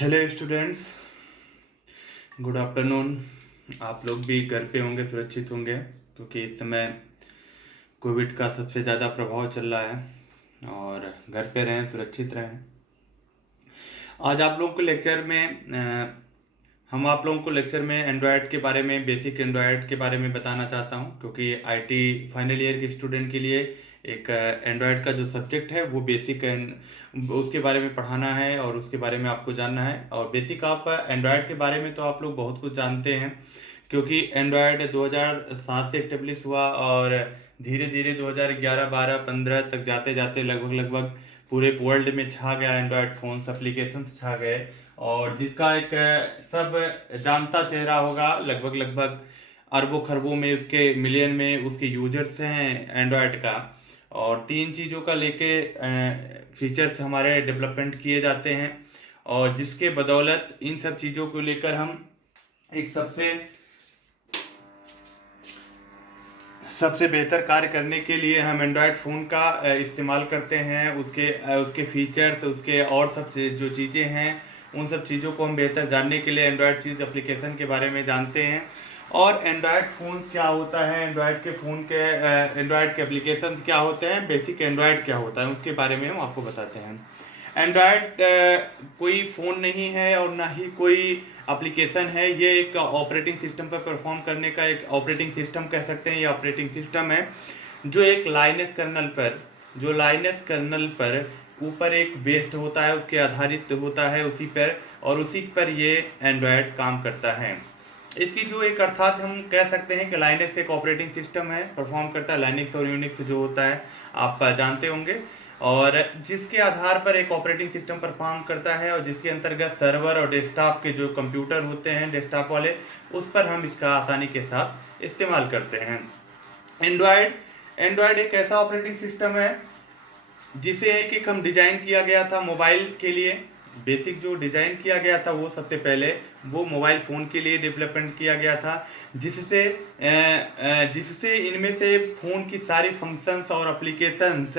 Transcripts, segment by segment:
Hello students, good afternoon. आप लोग भी घर पे होंगे, सुरक्षित होंगे, क्योंकि इस समय कोविड का सबसे ज़्यादा प्रभाव चल रहा है और घर पे रहें, सुरक्षित रहें। आज आप लोगों को लेक्चर में हम आप लोगों को लेक्चर में एंड्रॉयड के बारे में, बेसिक एंड्रॉयड के बारे में बताना चाहता हूं, क्योंकि आईटी फाइनल ईयर के स्टूडेंट के लिए एक एंड्रॉयड का जो सब्जेक्ट है वो बेसिक उसके बारे में पढ़ाना है और उसके बारे में आपको जानना है। और बेसिक आप एंड्रॉयड के बारे में तो आप लोग बहुत कुछ जानते हैं, क्योंकि एंड्रॉयड 2007 से इस्टेब्लिश हुआ और धीरे धीरे 2011, 12, 15 तक जाते जाते लगभग लगभग पूरे वर्ल्ड में छा गया। एंड्रॉयड फ़ोन्स एप्लीकेशन छा गए और जिसका एक सब जानता चेहरा होगा, लगभग लगभग अरबों खरबों में, उसके मिलियन में उसके यूजर्स हैं एंड्रॉयड का। और तीन चीज़ों का लेके फीचर्स हमारे डेवलपमेंट किए जाते हैं और जिसके बदौलत इन सब चीज़ों को लेकर हम एक सबसे बेहतर कार्य करने के लिए हम एंड्रॉयड फ़ोन का इस्तेमाल करते हैं। उसके फीचर्स, उसके और सब जो चीज़ें हैं, उन सब चीज़ों को हम बेहतर जानने के लिए एंड्रॉयड चीज़ एप्लीकेशन के बारे में जानते हैं। और एंड्रॉयड फ़ोन्स क्या होता है, एंड्रॉयड के एप्लीकेशन क्या होते हैं, बेसिक एंड्रॉयड क्या होता है, उसके बारे में हम आपको बताते हैं। एंड्रॉयड कोई फ़ोन नहीं है और ना ही कोई एप्लीकेशन है। ये एक ऑपरेटिंग सिस्टम पर परफॉर्म करने का एक ऑपरेटिंग सिस्टम कह सकते हैं। ये ऑपरेटिंग सिस्टम है जो एक लाइनस कर्नल पर ऊपर एक बेस्ड होता है, उसके आधारित होता है उसी पर, और उसी पर ये एंड्रॉयड काम करता है। इसकी जो एक अर्थात हम कह सकते हैं कि लाइनक्स एक ऑपरेटिंग सिस्टम है, परफॉर्म करता है। लाइनक्स और यूनिक्स जो होता है आप जानते होंगे, और जिसके आधार पर एक ऑपरेटिंग सिस्टम परफॉर्म करता है और जिसके अंतर्गत सर्वर और डेस्कटॉप के जो कंप्यूटर होते हैं, डेस्कटॉप वाले, उस पर हम इसका आसानी के साथ इस्तेमाल करते हैं। एंड्रॉयड एंड्रॉयड एक ऐसा ऑपरेटिंग सिस्टम है जिसे एक हम डिजाइन किया गया था मोबाइल के लिए। बेसिक जो डिजाइन किया गया था वो सबसे पहले वो मोबाइल फ़ोन के लिए डेवलपमेंट किया गया था, जिससे इनमें से फ़ोन की सारी फंक्शंस और एप्लीकेशंस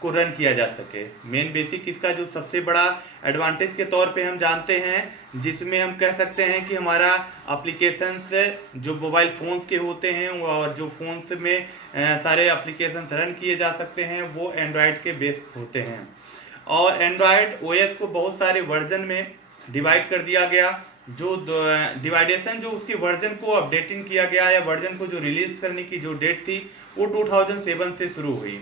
को रन किया जा सके। मेन बेसिक इसका जो सबसे बड़ा एडवांटेज के तौर पे हम जानते हैं, जिसमें हम कह सकते हैं कि हमारा एप्लीकेशंस जो मोबाइल फ़ोन्स के होते हैं और जो फ़ोन्स में सारे एप्लीकेशंस रन किए जा सकते हैं, वो एंड्रॉयड के बेस्ड होते हैं। और एंड्रॉयड ओएस को बहुत सारे वर्जन में डिवाइड कर दिया गया। जो डिवाइडेशन जो उसके वर्जन को अपडेटिंग किया गया, या वर्जन को जो रिलीज करने की जो डेट थी वो 2007 से शुरू हुई।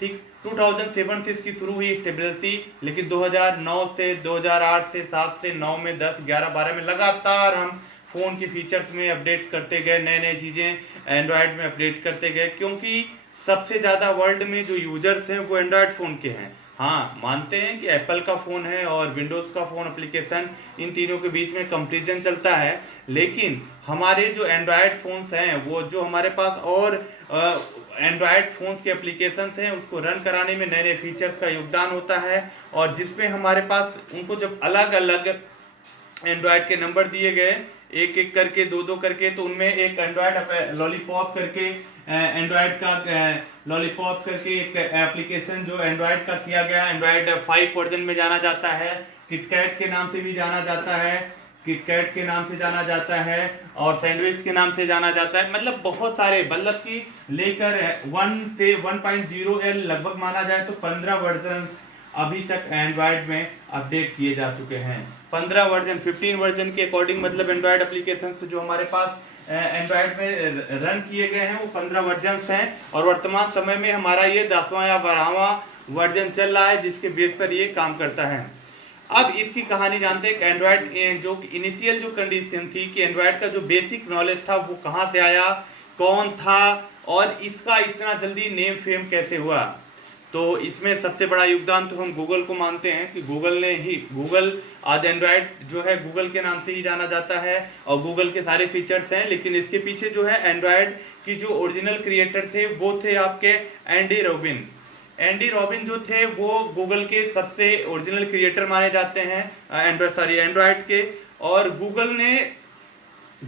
ठीक, 2007 से इसकी शुरू हुई स्टेबिलिटी, लेकिन 2009 से 2008 से 7 से 9 में 10, 11, 12 में लगातार हम फ़ोन के फीचर्स में अपडेट करते गए, नए नए चीज़ें एंड्रॉयड में अपडेट करते गए, क्योंकि सबसे ज़्यादा वर्ल्ड में जो यूजर्स हैं वो एंड्रॉयड फ़ोन के हैं। हाँ, मानते हैं कि एप्पल का फ़ोन है और विंडोज़ का फ़ोन एप्लीकेशन, इन तीनों के बीच में कंपैरिजन चलता है, लेकिन हमारे जो एंड्रॉयड फ़ोन्स हैं, वो जो हमारे पास और एंड्रॉयड फ़ोन्स के एप्लीकेशंस हैं, उसको रन कराने में नए नए फीचर्स का योगदान होता है। और जिसमें हमारे पास उनको जब अलग अलग एंड्रॉयड के नंबर दिए गए, एक एक करके, दो दो करके, तो उनमें एक एंड्रॉयड लॉलीपॉप करके, एक एप्लीकेशन जो एंड्रॉयड का किया गया, एंड्रॉयड 5 वर्जन में जाना जाता है। किटकैट के नाम से भी जाना जाता है, किटकैट के नाम से जाना जाता है, और सैंडविच के नाम से जाना जाता है। मतलब बहुत सारे, मतलब कि लेकर 1 से 1.0L लगभग माना जाए तो 15 वर्जन अभी तक एंड्रॉयड में अपडेट किए जा चुके हैं। 15 वर्जन, 15 वर्जन के अकॉर्डिंग, मतलब एंड्रॉयड एप्लीकेशन जो हमारे पास एंड्रॉयड में रन किए गए हैं वो 15 वर्जन हैं। और वर्तमान समय में हमारा ये 10वां या 12वां वर्जन चल रहा है, जिसके बेस पर ये काम करता है। अब इसकी कहानी जानते हैं कि एंड्रॉयड जो इनिशियल जो कंडीशन थी कि एंड्रॉयड का जो बेसिक नॉलेज था वो कहाँ से आया, कौन था, और इसका इतना जल्दी नेम फेम कैसे हुआ। तो इसमें सबसे बड़ा योगदान तो हम गूगल को मानते हैं कि गूगल आज एंड्रॉयड जो है गूगल के नाम से ही जाना जाता है और गूगल के सारे फीचर्स हैं। लेकिन इसके पीछे जो है एंड्रॉयड की जो ओरिजिनल क्रिएटर थे वो थे आपके एंडी रॉबिन जो थे वो गूगल के सबसे ओरिजिनल क्रिएटर माने जाते हैं एंड्रॉयड के। और गूगल ने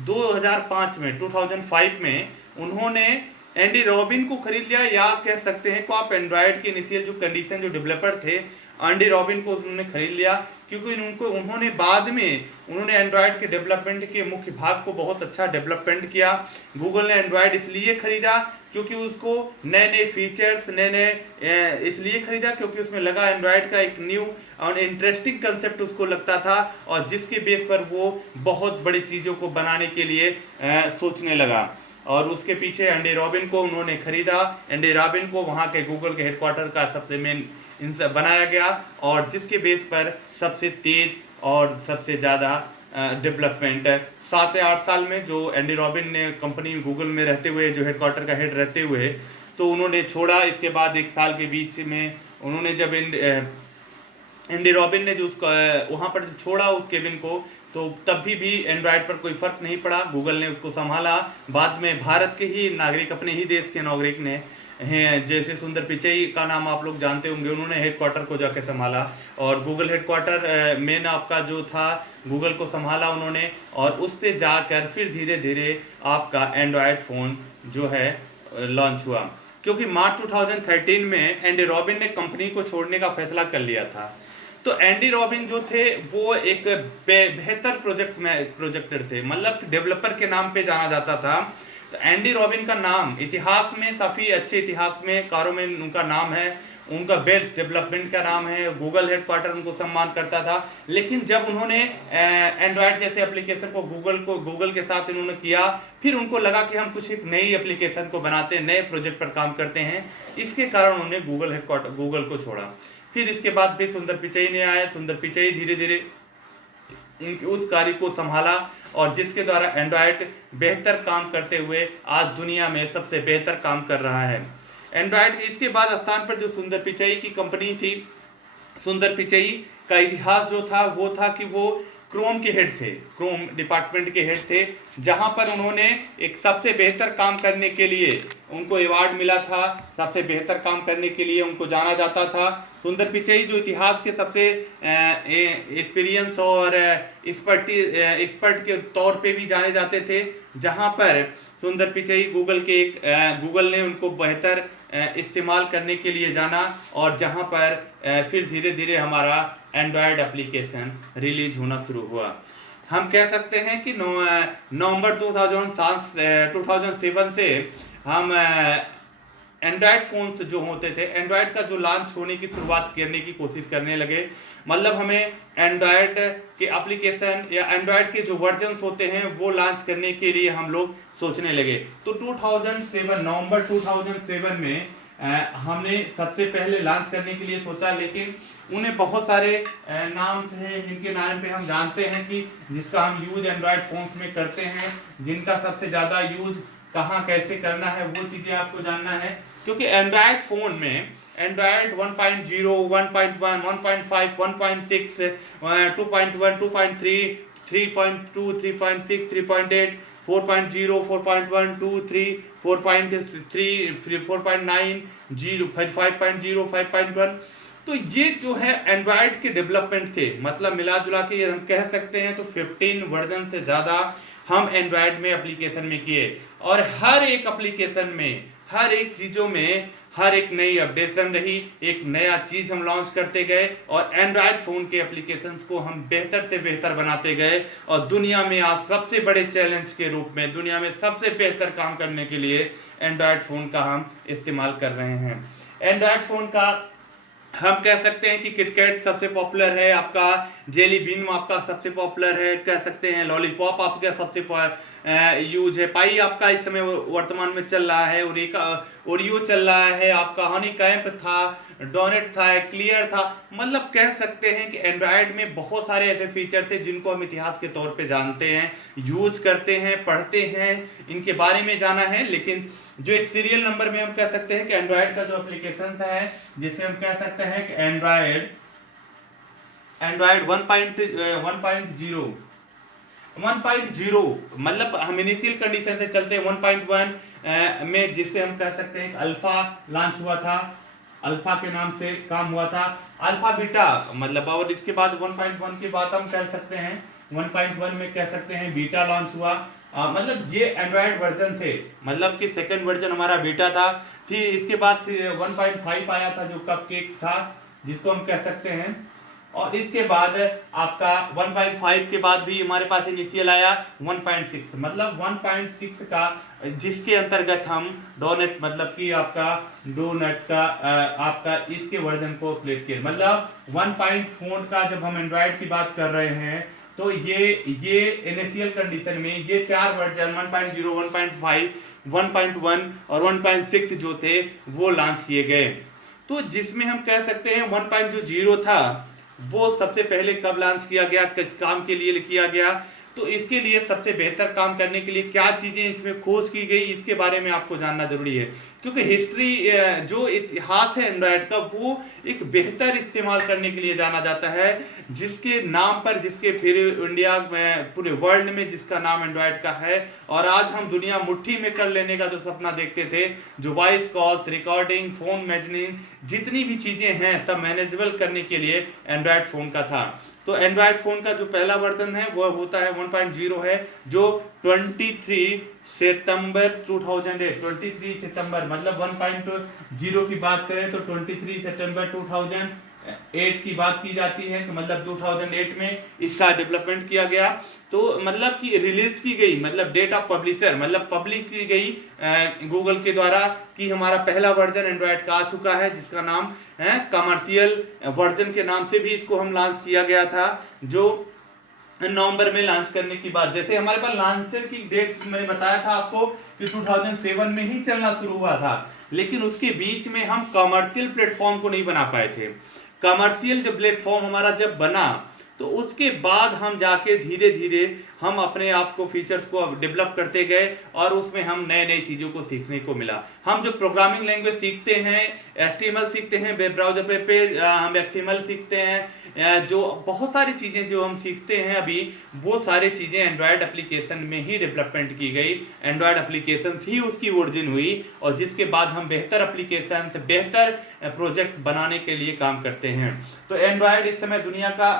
2005 में उन्होंने एंडी रॉबिन को खरीद लिया, या कह सकते हैं को आप एंड्रॉयड के इनिशियल जो कंडीशन जो डेवलपर थे, एंडी रॉबिन को उन्होंने खरीद लिया। क्योंकि उन्होंने बाद में एंड्रॉयड के डेवलपमेंट के मुख्य भाग को बहुत अच्छा डेवलपमेंट किया। गूगल ने एंड्रॉयड इसलिए खरीदा क्योंकि उसको नए नए फीचर्स इसलिए खरीदा क्योंकि उसमें लगा एंड्रॉयड का एक न्यू और इंटरेस्टिंग कंसेप्ट उसको लगता था, और जिसके बेस पर वो बहुत बड़ी चीज़ों को बनाने के लिए सोचने लगा। और उसके पीछे एंडी रॉबिन को उन्होंने खरीदा। एंडी रॉबिन को वहाँ के गूगल के हेडक्वार्टर का सबसे मेन बनाया गया, और जिसके बेस पर सबसे तेज और सबसे ज़्यादा डेवलपमेंट 7 या 8 साल में जो एंडी रॉबिन ने कंपनी गूगल में रहते हुए, जो हेडक्वार्टर का हेड रहते हुए, तो उन्होंने छोड़ा। इसके बाद 1 साल के बीच में उन्होंने जब एंडी रॉबिन ने जो वहाँ पर छोड़ा उस केबिन को, तो तब भी एंड्रॉयड पर कोई फर्क नहीं पड़ा। गूगल ने उसको संभाला। बाद में भारत के ही नागरिक, अपने ही देश के नागरिक ने हैं, जैसे सुंदर पिचई का नाम आप लोग जानते होंगे, उन्होंने हेडक्वार्टर को जाके संभाला, और गूगल हेडक्वार्टर मेन आपका जो था गूगल को संभाला उन्होंने, और उससे जाकर फिर धीरे धीरे आपका एंड्रॉयड फ़ोन जो है लॉन्च हुआ। क्योंकि मार्च 2013 में एंडी रॉबिन ने कंपनी को छोड़ने का फैसला कर लिया था। तो एंडी रॉबिन जो थे वो एक बेहतर प्रोजेक्टर थे, मतलब डेवलपर के नाम पे जाना जाता था। तो एंडी रॉबिन का नाम इतिहास में, काफ़ी अच्छे इतिहास में कारों में उनका नाम है, उनका बेस्ट डेवलपमेंट का नाम है, गूगल हेडक्वार्टर उनको सम्मान करता था। लेकिन जब उन्होंने एंड्रॉयड जैसे एप्लीकेशन को गूगल के साथ इन्होंने किया, फिर उनको लगा कि हम कुछ एक नई एप्लीकेशन को बनाते हैं, नए प्रोजेक्ट पर काम करते हैं। इसके कारण उन्होंने गूगल को छोड़ा। फिर इसके बाद भी सुंदर पिचई ने आया। सुंदर पिचई धीरे धीरे उस कार्य को संभाला, और जिसके द्वारा एंड्रॉयड बेहतर काम करते हुए आज दुनिया में सबसे बेहतर काम कर रहा है एंड्रॉयड। इसके बाद स्थान पर जो सुंदर पिचई की कंपनी थी, सुंदर पिचई का इतिहास जो था वो था कि वो क्रोम के हेड थे, क्रोम डिपार्टमेंट के हेड थे, जहां पर उन्होंने एक सबसे बेहतर काम करने के लिए उनको अवार्ड मिला था। सबसे बेहतर काम करने के लिए उनको जाना जाता था। सुंदर पिचई जो इतिहास के सबसे एक्सपीरियंस और एक्सपर्ट के तौर पे भी जाने जाते थे, जहां पर सुंदर पिचई गूगल ने उनको बेहतर इस्तेमाल करने के लिए जाना, और जहां पर फिर धीरे धीरे हमारा एंड्रॉयड एप्लीकेशन रिलीज होना शुरू हुआ। हम कह सकते हैं कि नवंबर 2007 से हम एंड्रॉयड फ़ोन्स जो होते थे, एंड्रॉयड का जो लॉन्च होने की शुरुआत करने की कोशिश करने लगे। मतलब हमें एंड्रॉयड के एप्लीकेशन या एंड्रॉयड के जो वर्जन्स होते हैं वो लॉन्च करने के लिए हम लोग सोचने लगे। तो 2007 नवंबर 2007 में हमने सबसे पहले लॉन्च करने के लिए सोचा, लेकिन उन्हें बहुत सारे नाम हैं जिनके नाम पे हम जानते हैं कि जिसका हम यूज एंड्रॉयड फ़ोन्स में करते हैं, जिनका सबसे ज़्यादा यूज कहाँ कैसे करना है वो चीज़ें आपको जानना है। क्योंकि एंड्रॉयड फ़ोन में एंड्रॉयड 1.0, 1.1, 1.5, 1.6, 2.1, 2.3, 3.2, 3.6, 3.8, 4.0, 4.1, 2, 3, 4.3, 4.9, 5.0, 5.1। तो ये जो है एंड्रॉयड के डेवलपमेंट थे, मतलब मिला जुला के हम कह सकते हैं तो 15 वर्जन से ज़्यादा हम एंड्रॉयड में एप्लीकेशन में किए, और हर एक एप्लीकेशन में, हर एक चीज़ों में हर एक नई अपडेशन रही, एक नया चीज़ हम लॉन्च करते गए, और एंड्रॉयड फ़ोन के एप्लीकेशंस को हम बेहतर से बेहतर बनाते गए, और दुनिया में आज सबसे बड़े चैलेंज के रूप में, दुनिया में सबसे बेहतर काम करने के लिए एंड्रॉयड फ़ोन का हम इस्तेमाल कर रहे हैं। एंड्रॉयड फ़ोन का हम कह सकते हैं कि किटकैट सबसे पॉपुलर है, आपका जेली बीन आपका सबसे पॉपुलर है, कह सकते हैं लॉलीपॉप आपका सबसे यूज है, पाई आपका इस समय वर्तमान में चल रहा है, ओरियो चल रहा है, आपका हनी कैंप था, डोनेट था, क्लियर था। मतलब कह सकते हैं कि एंड्रॉयड में बहुत सारे ऐसे फीचर्स हैं जिनको हम इतिहास के तौर पे जानते हैं, यूज करते हैं, पढ़ते हैं, इनके बारे में जाना है। लेकिन जो एक सीरियल नंबर में हम कह सकते हैं कि एंड्रॉयड का जो एप्लीकेशन है, जिसे हम कह सकते हैं कि एंड्रॉयड 1.0 मतलब हम इनिशियल कंडीशन से चलते हैं 1.1 में, जिसपे हम कह सकते हैं कि अल्फा लॉन्च हुआ था, अल्फा के नाम से काम हुआ था, अल्फा बीटा मतलब, और इसके बाद 1.1 की बात हम कर सकते हैं, 1.1 में कह सकते हैं बीटा लॉन्च हुआ। मतलब ये एंड्रॉयड वर्जन थे, मतलब कि सेकंड वर्जन हमारा बीटा था। इसके बाद 1.5 आया था जो कपकेक था, जिसको हम कह सकते हैं, और इसके बाद आपका 1.5 के बाद भी हमारे पास इनिशियल आया 1.6, मतलब 1.6 का, जिसके अंतर्गत हम डोनेट मतलब कि आपका डोनेट का आपका इसके वर्जन को अपडेट किए, मतलब 1.4 का जब हम एंड्रॉयड की बात कर रहे हैं तो ये इनिशियल कंडीशन में ये 4 वर्जन 1.0, 1.5, 1.1 और 1.6 जो थे वो लॉन्च किए गए। तो जिसमें हम कह सकते हैं 1.0 था वो सबसे पहले कब लॉन्च किया गया, किस काम के लिए किया गया, तो इसके लिए सबसे बेहतर काम करने के लिए क्या चीज़ें इसमें खोज की गई, इसके बारे में आपको जानना जरूरी है। क्योंकि हिस्ट्री जो इतिहास है एंड्रॉयड का वो एक बेहतर इस्तेमाल करने के लिए जाना जाता है, जिसके नाम पर, जिसके फिर इंडिया में पूरे वर्ल्ड में जिसका नाम एंड्रॉयड का है। और आज हम दुनिया मुट्ठी में कर लेने का जो सपना देखते थे, जो voice calls, recording, phone managing, जितनी भी चीज़ें हैं सब मैनेजेबल करने के लिए एंड्रॉयड फ़ोन का था। तो एंड्रॉयड फ़ोन का जो पहला वर्जन है वो होता है 1.0 है, जो 23 सितंबर 2008, 23 सितंबर मतलब 1.0 की बात करें तो 23 सितंबर 2008 की बात की जाती है, तो मतलब 2008 में इसका डेवलपमेंट किया गया। तो मतलब कि रिलीज की गई, मतलब डेट ऑफ पब्लिशर मतलब पब्लिक की गई गूगल के द्वारा कि हमारा पहला वर्जन एंड्रॉयड का आ चुका है, जिसका नाम है कमर्शियल वर्जन के नाम से भी इसको हम लॉन्च किया गया था, जो नवंबर में लॉन्च करने की बात। जैसे हमारे पास लॉन्चर की डेट मैंने बताया था आपको कि 2007 में ही चलना शुरू हुआ था, लेकिन उसके बीच में हम कमर्शियल प्लेटफॉर्म को नहीं बना पाए थे। कमर्शियल जब प्लेटफॉर्म हमारा जब बना तो उसके बाद हम जाके धीरे धीरे हम अपने आप को फीचर्स को डेवलप करते गए और उसमें हम नए नई चीज़ों को सीखने को मिला। हम जो प्रोग्रामिंग लैंग्वेज सीखते हैं, HTML सीखते हैं, वेब ब्राउजर पे हम XML सीखते हैं, जो बहुत सारी चीज़ें जो हम सीखते हैं अभी, वो सारी चीज़ें एंड्रॉयड एप्लीकेशन में ही डेवलपमेंट की गई, एंड्रॉयड एप्लीकेशन ही उसकी ओरिजिन हुई, और जिसके बाद हम बेहतर एप्लीकेशन से बेहतर प्रोजेक्ट बनाने के लिए काम करते हैं। तो एंड्रॉयड इस समय दुनिया का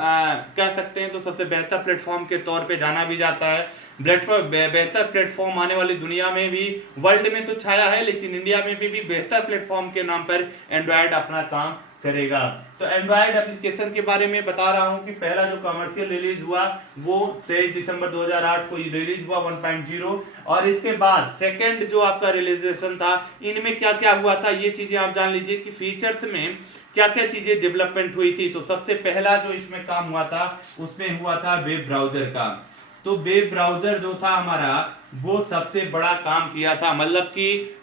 कह सकते हैं तो सबसे बेहतर प्लेटफॉर्म के तौर पे जाना भी जाता है। बेहतर प्लेटफॉर्म आने वाली दुनिया में भी, वर्ल्ड में तो छाया है, लेकिन इंडिया में भी बेहतर प्लेटफॉर्म के नाम पर एंड्रॉयड अपना काम करेगा। तो एंड्रॉयड एप्लीकेशन के बारे में बता रहा हूं कि पहला जो कमर्शियल रिलीज हुआ वो 23 दिसंबर 2008 को रिलीज हुआ 1.0, और इसके बाद सेकंड जो आपका रिलीजेशन था, इनमें क्या क्या हुआ था ये चीजें आप जान लीजिए कि फीचर्स में क्या क्या चीजें डेवलपमेंट हुई थी। तो सबसे पहला जो इसमें काम हुआ था उसमें हुआ था वेब ब्राउजर का। तो वेब ब्राउजर जो था हमारा वो सबसे बड़ा काम किया था, मतलब कि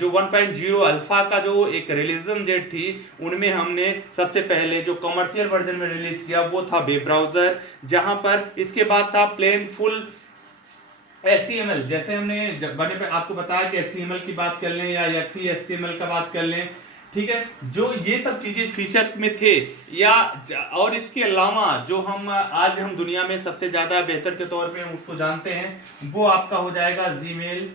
जो 1.0 अल्फा का जो एक रिलीजन डेट थी उनमें हमने सबसे पहले जो कमर्शियल वर्जन में रिलीज किया वो था वेब ब्राउजर, जहां पर इसके बाद था प्लेन फुल HTML। जैसे हमने बने पे आपको बताया कि HTML की बात कर लें या HTML का बात कर लें, ठीक है, जो ये सब चीजें फीचर्स में थे, या और इसके अलावा जो हम आज हम दुनिया में सबसे ज्यादा बेहतर के तौर पे हम उसको जानते हैं वो आपका हो जाएगा जीमेल।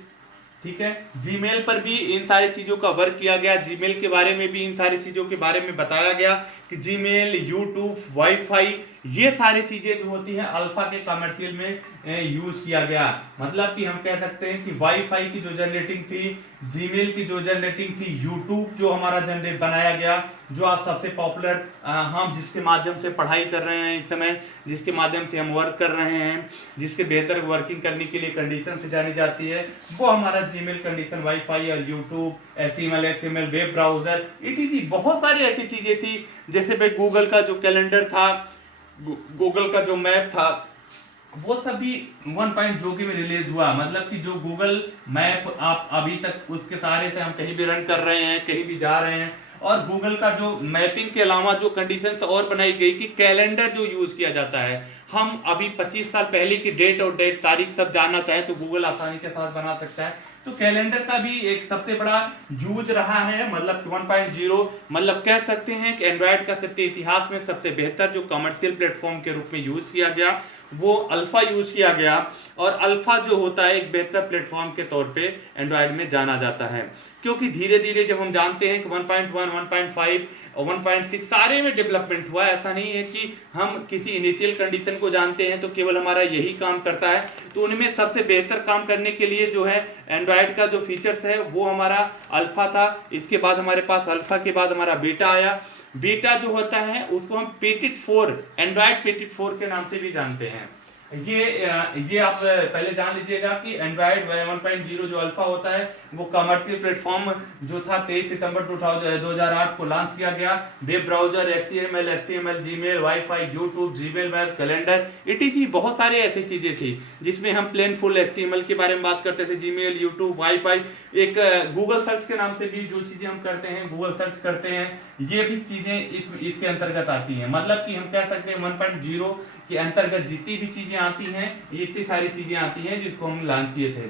ठीक है, जीमेल पर भी इन सारी चीजों का वर्क किया गया, जीमेल के बारे में भी इन सारी चीजों के बारे में बताया गया कि जीमेल, यूट्यूब, वाईफाई, ये सारी चीजें जो होती हैं अल्फा के कमर्शियल में यूज किया गया। मतलब कि हम कह सकते हैं कि वाईफाई की जो जनरेटिंग थी, जीमेल की जो जनरेटिंग थी, यूट्यूब जो हमारा जनरेट बनाया गया, जो आज सबसे पॉपुलर हम जिसके माध्यम से पढ़ाई कर रहे हैं इस समय, जिसके माध्यम से हम वर्क कर रहे हैं, जिसके बेहतर वर्किंग करने के लिए कंडीशन से जानी जाती है, वो हमारा जीमेल कंडीशन, वाईफाई और YouTube, HTML, XML, web browser, ETC, बहुत सारी ऐसी चीजें थी। जैसे भाई गूगल का जो कैलेंडर था, गूगल का जो मैप था, वो सभी 1.0 में रिलीज हुआ। मतलब कि जो गूगल मैप आप अभी तक उसके सहारे से हम कहीं भी रन कर रहे हैं, कहीं भी जा रहे हैं, और गूगल का जो मैपिंग के अलावा जो कंडीशंस और बनाई गई कि कैलेंडर जो यूज किया जाता है, हम अभी 25 साल पहले की डेट और डेट तारीख सब जानना चाहे तो गूगल आसानी के साथ बना सकता है। तो कैलेंडर का भी एक सबसे बड़ा यूज रहा है। मतलब 1.0 मतलब कह सकते हैं कि एंड्रॉयड का सबसे इतिहास में सबसे बेहतर जो कमर्शियल प्लेटफॉर्म के रूप में यूज किया गया वो अल्फा यूज किया गया, और अल्फा जो होता है एक बेहतर प्लेटफॉर्म के तौर पे एंड्रॉयड में जाना जाता है। क्योंकि धीरे धीरे जब हम जानते हैं कि 1.1, 1.5 और 1.6 सारे में डेवलपमेंट हुआ, ऐसा नहीं है कि हम किसी इनिशियल कंडीशन को जानते हैं तो केवल हमारा यही काम करता है। तो उनमें सबसे बेहतर काम करने के लिए जो है एंड्रॉयड का जो फीचर्स है वो हमारा अल्फा था। इसके बाद हमारे पास अल्फा के बाद हमारा बीटा आया। बीटा जो होता है उसको हम पेटिट 4, एंड्रॉयड पेटिट 4 के नाम से भी जानते हैं। ये आप पहले जान लीजिएगा कि एंड्रॉयड 1.0 जो अल्फा होता है वो कमर्शियल प्लेटफॉर्म जो था 23 सितंबर 2008 को लॉन्च किया गया। Web browser, XML, HTML, Gmail, wifi, YouTube, Gmail, web, calendar, ETC, बहुत सारे ऐसी चीजें थी जिसमें हम प्लेन फुल HTML के बारे में बात करते थे। जीमेल, यूट्यूब, वाईफाई, एक गूगल सर्च के नाम से भी जो चीजें हम करते हैं, गूगल सर्च करते हैं, ये भी चीजें इसके अंतर्गत आती हैं। मतलब कि हम कह सकते हैं 1.0 के अंतर्गत जितनी भी चीजें आती हैं, ये इतनी सारी चीजें आती हैं जिसको हम लॉन्च किए थे।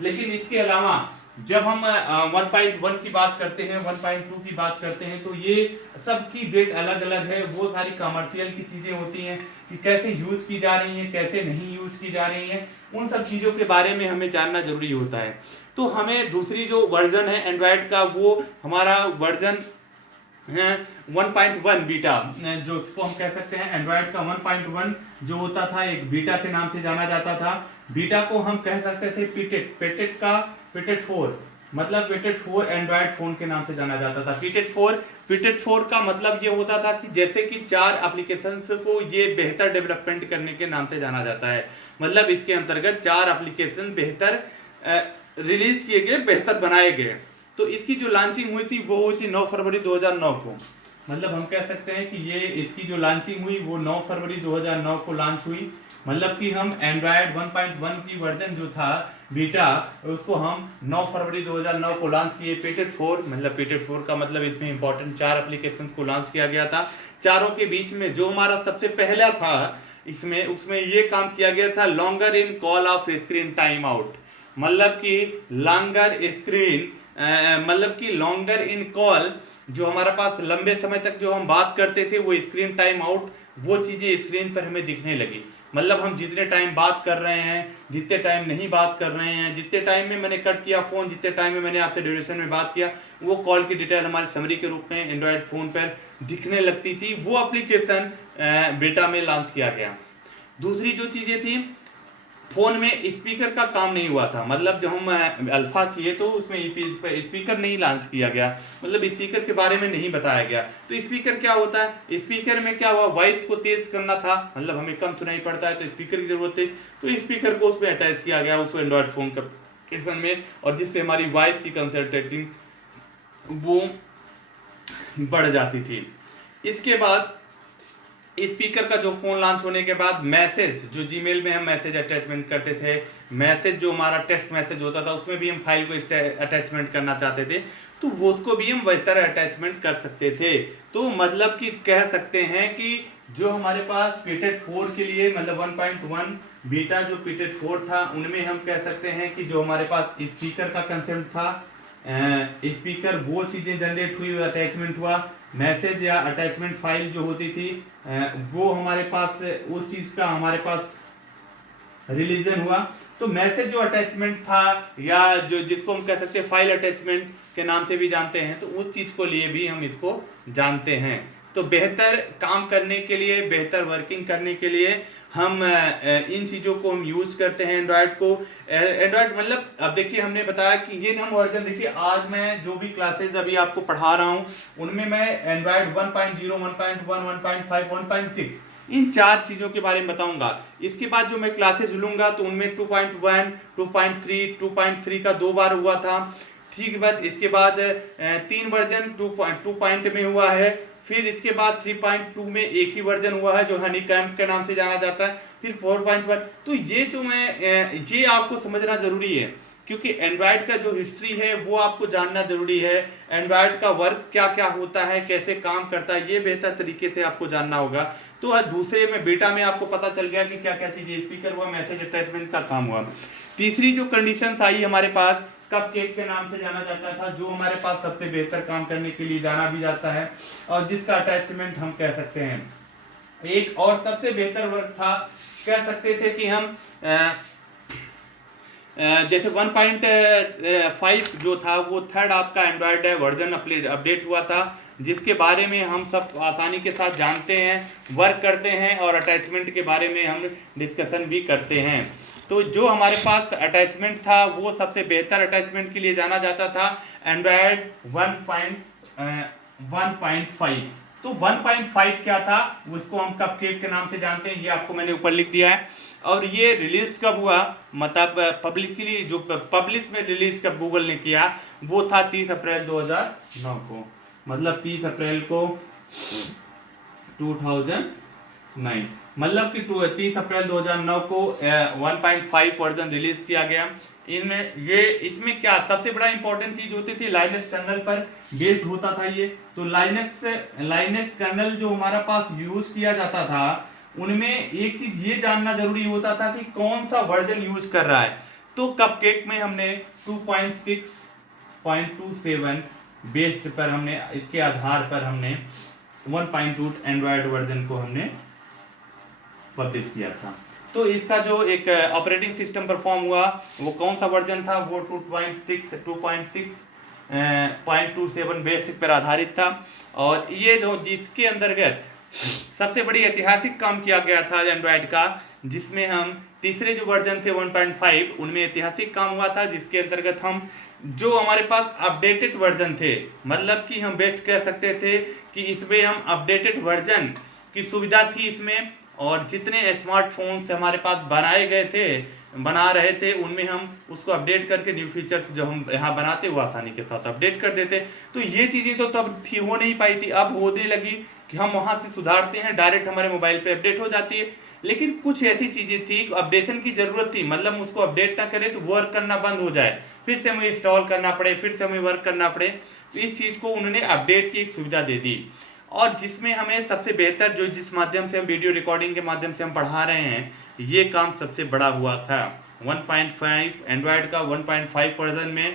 लेकिन इसके अलावा जब हम 1.1 की बात करते हैं, 1.2 की बात करते हैं, तो ये सब की डेट अलग अलग है। वो सारी कमर्शियल की चीजें होती हैं कि कैसे यूज की जा रही हैं, कैसे नहीं यूज की जा रही हैं, उन सब चीजों के बारे में हमें जानना जरूरी होता है। तो हमें दूसरी जो वर्जन है एंड्रॉयड का, वो हमारा वर्जन 1.1 बीटा, जो इसको हम कह सकते हैं एंड्रॉयड का 1.1 जो होता था, एक बीटा के नाम से जाना जाता था। बीटा को हम कह सकते थे पेटेट 4, मतलब पेटेट 4 एंड्रॉयड फोन के नाम से जाना जाता था। पेटेट 4 का मतलब ये होता था कि जैसे कि 4 एप्लीकेशंस को ये बेहतर डेवलपमेंट करने के नाम से जाना जाता है। मतलब इसके अंतर्गत 4 एप्लीकेशन बेहतर रिलीज किए गए, बेहतर बनाए गए। तो इसकी जो लॉन्चिंग हुई थी वो हुई थी 9 फरवरी 2009 को। मतलब हम कह सकते हैं कि ये इसकी जो लॉन्चिंग हुई वो 9 फरवरी 2009 को लॉन्च हुई। मतलब कि हम एंड्रॉयड 1.1 की वर्जन जो था बीटा, उसको हम 9 फरवरी 2009 को लॉन्च किए। पेटेट 4, मतलब पेटेट 4 का मतलब इसमें इंपॉर्टेंट 4 एप्लीकेशंस को लॉन्च किया गया था। चारों के बीच में जो हमारा सबसे पहला था उसमें ये काम किया गया था, longer in call of screen time out. मतलब कि लॉन्गर इन कॉल, जो हमारे पास लंबे समय तक जो हम बात करते थे वो स्क्रीन टाइम आउट, वो चीज़ें स्क्रीन पर हमें दिखने लगी। मतलब हम जितने टाइम बात कर रहे हैं, जितने टाइम नहीं बात कर रहे हैं, जितने टाइम में मैंने कट किया फ़ोन, जितने टाइम में मैंने आपसे ड्यूरेशन में बात किया, वो कॉल की डिटेल हमारी समरी के रूप में एंड्रॉयड फ़ोन पर दिखने लगती थी। वो एप्लीकेशन बेटा में लॉन्च किया गया। दूसरी जो चीज़ें थी, फोन में स्पीकर का काम नहीं हुआ था। मतलब जब हम अल्फा किए तो उसमें स्पीकर नहीं लॉन्च किया गया, मतलब स्पीकर के बारे में नहीं बताया गया। तो स्पीकर क्या होता है, स्पीकर में क्या हुआ, वॉइस को तेज करना था, मतलब हमें कम सुनाई पड़ता है तो स्पीकर की जरूरत है, तो स्पीकर को उसमें अटैच किया गया उसको एंड्रॉयड फोन का में, और जिससे हमारी वॉइस की कंसल्टेटिंग वो बढ़ जाती थी। इसके बाद स्पीकर का जो फोन लॉन्च होने के बाद मैसेज, जो जीमेल में हम मैसेज अटैचमेंट करते थे, मैसेज जो हमारा टेक्स्ट मैसेज होता था उसमें भी हम फाइल को अटैचमेंट करना चाहते थे, तो वो उसको भी हम बेहतर अटैचमेंट कर सकते थे। तो मतलब कि कह सकते हैं कि जो हमारे पास पेटेट 4 के लिए, मतलब 1.1 बीटा जो पेटेट 4 था, उनमें हम कह सकते हैं कि जो हमारे पास स्पीकर का कंसेप्ट था, स्पीकर वो चीज़ें जनरेट हुई, अटैचमेंट हुआ, मैसेज या अटैचमेंट फाइल जो होती थी वो हमारे पास उस चीज़ का हमारे पास रिलीजन हुआ। तो मैसेज जो अटैचमेंट था, या जो जिसको हम कह सकते हैं फाइल अटैचमेंट के नाम से भी जानते हैं, तो उस चीज़ को लिए भी हम इसको जानते हैं। तो बेहतर काम करने के लिए, बेहतर वर्किंग करने के लिए हम इन चीज़ों को हम यूज़ करते हैं एंड्रॉयड को। एंड्रॉयड मतलब अब देखिए हमने बताया कि ये हम वर्जन, देखिए आज मैं जो भी क्लासेस अभी आपको पढ़ा रहा हूँ उनमें मैं एंड्रॉयड 1.0, 1.1, 1.5, 1.6 इन 4 चीज़ों के बारे में बताऊंगा। इसके बाद जो मैं क्लासेस लूँगा तो उनमें 2.1, 2.3, 2.3 का 2 बार हुआ था। ठीक बात, इसके बाद 3 वर्जन 2 में हुआ है। फिर इसके बाद 3.2 में एक ही वर्जन हुआ है जो हनी कैम्प के नाम से जाना जाता है। फिर 4.1। तो ये आपको समझना ज़रूरी है, क्योंकि एंड्रॉयड का जो हिस्ट्री है वो आपको जानना ज़रूरी है। एंड्रॉयड का वर्क क्या क्या होता है, कैसे काम करता है, ये बेहतर तरीके से आपको जानना होगा। तो दूसरे में बेटा में आपको पता चल गया कि क्या क्या चीज़ें, स्पीकर हुआ, मैसेज अटैचमेंट का काम हुआ। तीसरी जो कंडीशंस आई हमारे पास, कपकेक के नाम से जाना जाता था, जो हमारे पास सबसे बेहतर काम करने के लिए जाना भी जाता है, और जिसका अटैचमेंट हम कह सकते हैं। एक और सबसे बेहतर वर्क था, कह सकते थे कि हम जैसे 1.5 जो था वो थर्ड आपका एंड्रॉयड वर्जन अपडेट हुआ था, जिसके बारे में हम सब आसानी के साथ जानते हैं, वर्क करते हैं, और अटैचमेंट के बारे में हम डिस्कशन भी करते हैं। तो जो हमारे पास अटैचमेंट था वो सबसे बेहतर अटैचमेंट के लिए जाना जाता था एंड्रॉयड 1.5। तो 1.5 क्या था, उसको हम कपकेक के नाम से जानते हैं, ये आपको मैंने ऊपर लिख दिया है। और ये रिलीज कब हुआ, मतलब पब्लिकली जो पब्लिश में रिलीज कब गूगल ने किया, वो था 30 अप्रैल 2009 को, मतलब 30 अप्रैल को 2009, मतलब कि 30 अप्रैल 2009 को 1.5 वर्जन रिलीज किया गया। इसमें क्या सबसे बड़ा इंपॉर्टेंट चीज होती थी, लाइनक्स कर्नल पर बेस्ड होता था ये। तो लाइनक्स कर्नल जो हमारा पास यूज किया जाता था, उनमें एक चीज ये जानना जरूरी होता था कि कौन सा वर्जन यूज कर रहा है। तो कपकेक में हमने 2.6.27 बेस्ड पर हमने, इसके आधार पर हमने 1.2 एंड्रॉयड वर्जन को हमने पब्लिश किया था। तो इसका जो एक ऑपरेटिंग सिस्टम परफॉर्म हुआ, वो कौन सा वर्जन था, वो 2.6.27 बेस्ड पर आधारित था। और ये जो जिसके अंतर्गत सबसे बड़ी ऐतिहासिक काम किया गया था एंड्रॉयड का, जिसमें हम तीसरे जो वर्जन थे 1.5, उनमें ऐतिहासिक काम हुआ था, जिसके अंतर्गत हम जो हमारे पास अपडेटेड वर्जन थे, मतलब कि हम बेस्ट कह सकते थे कि इसमें हम अपडेटेड वर्जन की सुविधा थी इसमें। और जितने स्मार्टफोन्स हमारे पास बना रहे थे, उनमें हम उसको अपडेट करके न्यू फीचर्स जो हम यहाँ बनाते वो आसानी के साथ अपडेट कर देते। तो ये चीज़ें तो तब थी, हो नहीं पाई थी, अब होने लगी कि हम वहाँ से सुधारते हैं, डायरेक्ट हमारे मोबाइल पे अपडेट हो जाती है। लेकिन कुछ ऐसी चीज़ें थी, अपडेशन की ज़रूरत थी, मतलब उसको अपडेट ना करें तो वर्क करना बंद हो जाए, फिर से हमें इंस्टॉल करना पड़े, फिर से हमें वर्क करना पड़े। तो इस चीज़ को उन्होंने अपडेट की एक सुविधा दे दी। और जिसमें हमें सबसे बेहतर जो जिस माध्यम से हम वीडियो रिकॉर्डिंग के माध्यम से हम पढ़ा रहे हैं, ये काम सबसे बड़ा हुआ था 1.5 एंड्रॉयड का 1.5 वर्जन में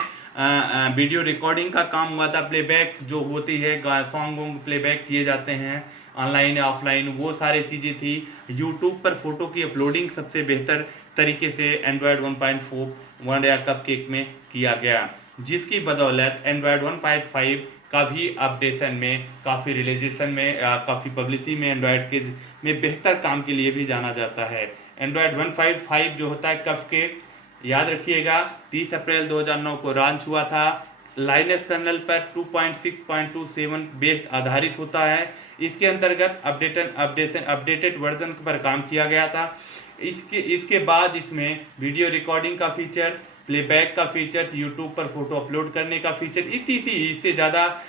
वीडियो रिकॉर्डिंग का काम हुआ था। प्लेबैक जो होती है, सॉन्ग प्लेबैक किए जाते हैं ऑनलाइन ऑफलाइन, वो सारी चीज़ें थी। यूट्यूब पर फोटो की अपलोडिंग सबसे बेहतर तरीके से एंड्रॉयड 1.4 या कपकेक में किया गया, जिसकी बदौलत एंड्रॉयड 1.5 काफ़ी अपडेशन में, काफ़ी रिलीजेशन में, काफ़ी पब्लिसिटी में एंड्रॉयड के में बेहतर काम के लिए भी जाना जाता है। एंड्रॉयड 1.5 जो होता है कपकेक, याद रखिएगा 30 अप्रैल 2009 को लॉन्च हुआ था। लाइनक्स कर्नल पर 2.6.27 बेस्ड आधारित होता है। इसके अंतर्गत अपडेटेड वर्जन पर काम किया गया था। इसके बाद इसमें वीडियो रिकॉर्डिंग का फीचर्स, प्लेबैक का फीचर्स, यूट्यूब पर फोटो अपलोड करने का फीचर, इससे ज़्यादा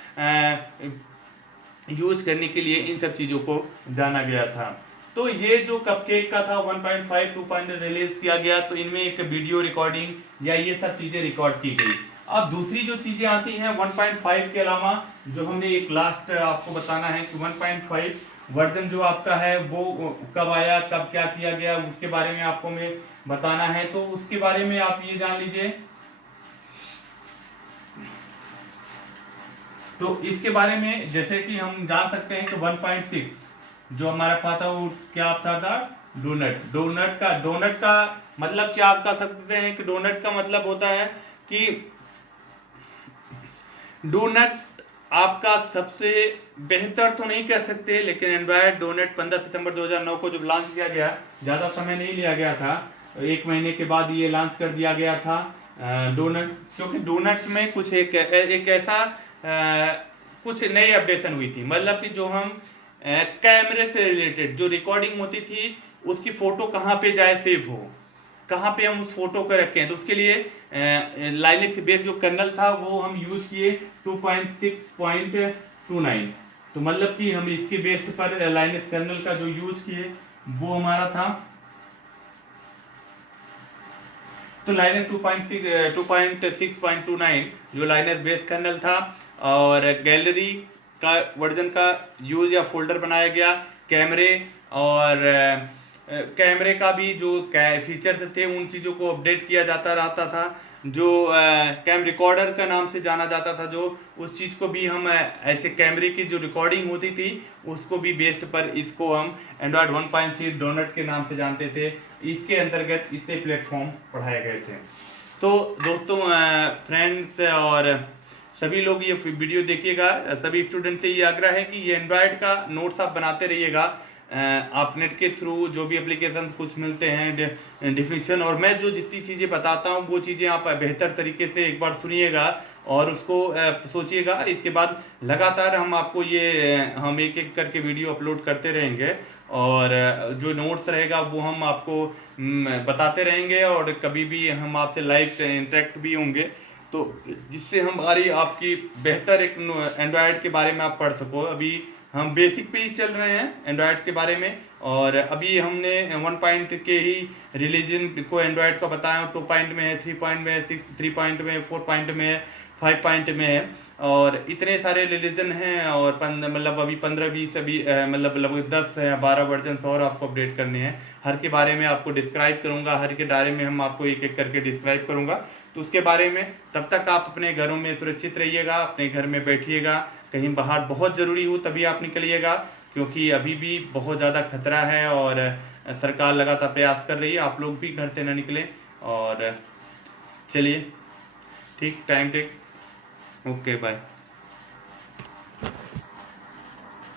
यूज करने के लिए इन सब चीज़ों को जाना गया था। तो ये जो कपकेक का था 1.5 2.0 रिलीज किया गया, तो इनमें एक वीडियो रिकॉर्डिंग या ये सब चीज़ें रिकॉर्ड की गई। अब दूसरी जो चीज़ें आती हैं 1.5 के अलावा, जो हमने एक लास्ट आपको बताना है कि 1.5 वर्जन जो आपका है वो कब आया, कब क्या किया गया, उसके बारे में आपको मैं बताना है। तो उसके बारे में आप ये जान लीजिए। तो इसके बारे में जैसे कि हम जान सकते हैं कि 1.6 जो हमारा पाता वो क्या था डोनट का मतलब क्या आप कह सकते हैं कि डोनट का मतलब होता है कि डोनट आपका सबसे बेहतर तो नहीं कह सकते, लेकिन एंड्रॉयड डोनट 15 सितंबर 2009 को जब लॉन्च किया गया, ज़्यादा समय नहीं लिया गया था, 1 महीने के बाद ये लॉन्च कर दिया गया था डोनट। क्योंकि डोनट में कुछ एक ऐसा कुछ नई अपडेशन हुई थी, मतलब कि जो हम कैमरे से रिलेटेड जो रिकॉर्डिंग होती थी, उसकी फ़ोटो कहाँ पे जाए सेव हो, कहाँ पे हम उस फोटो को रखें, तो उसके लिए लाइनक्स बेस्ड जो कर्नल था वो हम यूज़ किए 2.6.29। तो मतलब कि हम इसके बेस्ड पर लाइनक्स कर्नल का जो यूज़ किए वो हमारा था, तो लाइनक्स 2.6.29 जो लाइनक्स बेस्ड कर्नल था। और गैलरी का वर्जन का यूज या फोल्डर बनाया गया, कैमरे का भी जो फीचर्स थे उन चीज़ों को अपडेट किया जाता रहता था, जो कैम रिकॉर्डर का नाम से जाना जाता था, जो उस चीज़ को भी हम ऐसे कैमरे की जो रिकॉर्डिंग होती थी उसको भी बेस्ड पर इसको हम एंड्रॉयड 1.6 डोनट के नाम से जानते थे। इसके अंतर्गत इतने प्लेटफॉर्म पढ़ाए गए थे। तो दोस्तों, फ्रेंड्स और सभी लोग ये वीडियो देखिएगा, सभी स्टूडेंट से ये आग्रह है कि ये एंड्रॉयड का नोट्स आप बनाते रहिएगा। आप नेट के थ्रू जो भी एप्लीकेशन कुछ मिलते हैं डेफिनेशन, और मैं जो जितनी चीज़ें बताता हूँ वो चीज़ें आप बेहतर तरीके से एक बार सुनिएगा और उसको सोचिएगा। इसके बाद लगातार हम आपको ये हम एक एक करके वीडियो अपलोड करते रहेंगे, और जो नोट्स रहेगा वो हम आपको बताते रहेंगे, और कभी भी हम आपसे लाइव इंटरेक्ट भी होंगे, तो जिससे हमारी आपकी बेहतर एक एंड्रॉयड के बारे में आप पढ़ सको। अभी हम बेसिक पे ही चल रहे हैं एंड्रॉयड के बारे में, और अभी हमने 1 पॉइंट के ही रिलीजन को एंड्रॉयड का बताया, 2 पॉइंट में है, 3 पॉइंट में है, 3 पॉइंट में है, 4 पॉइंट में है, 5 पॉइंट में है, और इतने सारे रिलीजन हैं। और मतलब अभी 15-20 अभी मतलब लगभग 10 या 12 वर्जन और आपको अपडेट करने हैं। हर के बारे में आपको डिस्क्राइब करूंगा, हर के बारे में हम आपको एक एक करके डिस्क्राइब करूंगा। तो उसके बारे में तब तक आप अपने घरों में सुरक्षित रहिएगा, अपने घर में बैठिएगा। कहीं बाहर बहुत ज़रूरी हो तभी आप निकलिएगा, क्योंकि अभी भी बहुत ज़्यादा खतरा है, और सरकार लगातार प्रयास कर रही है। आप लोग भी घर से ना निकलें। और चलिए, ठीक, टाइम टेक, ओके, बाय।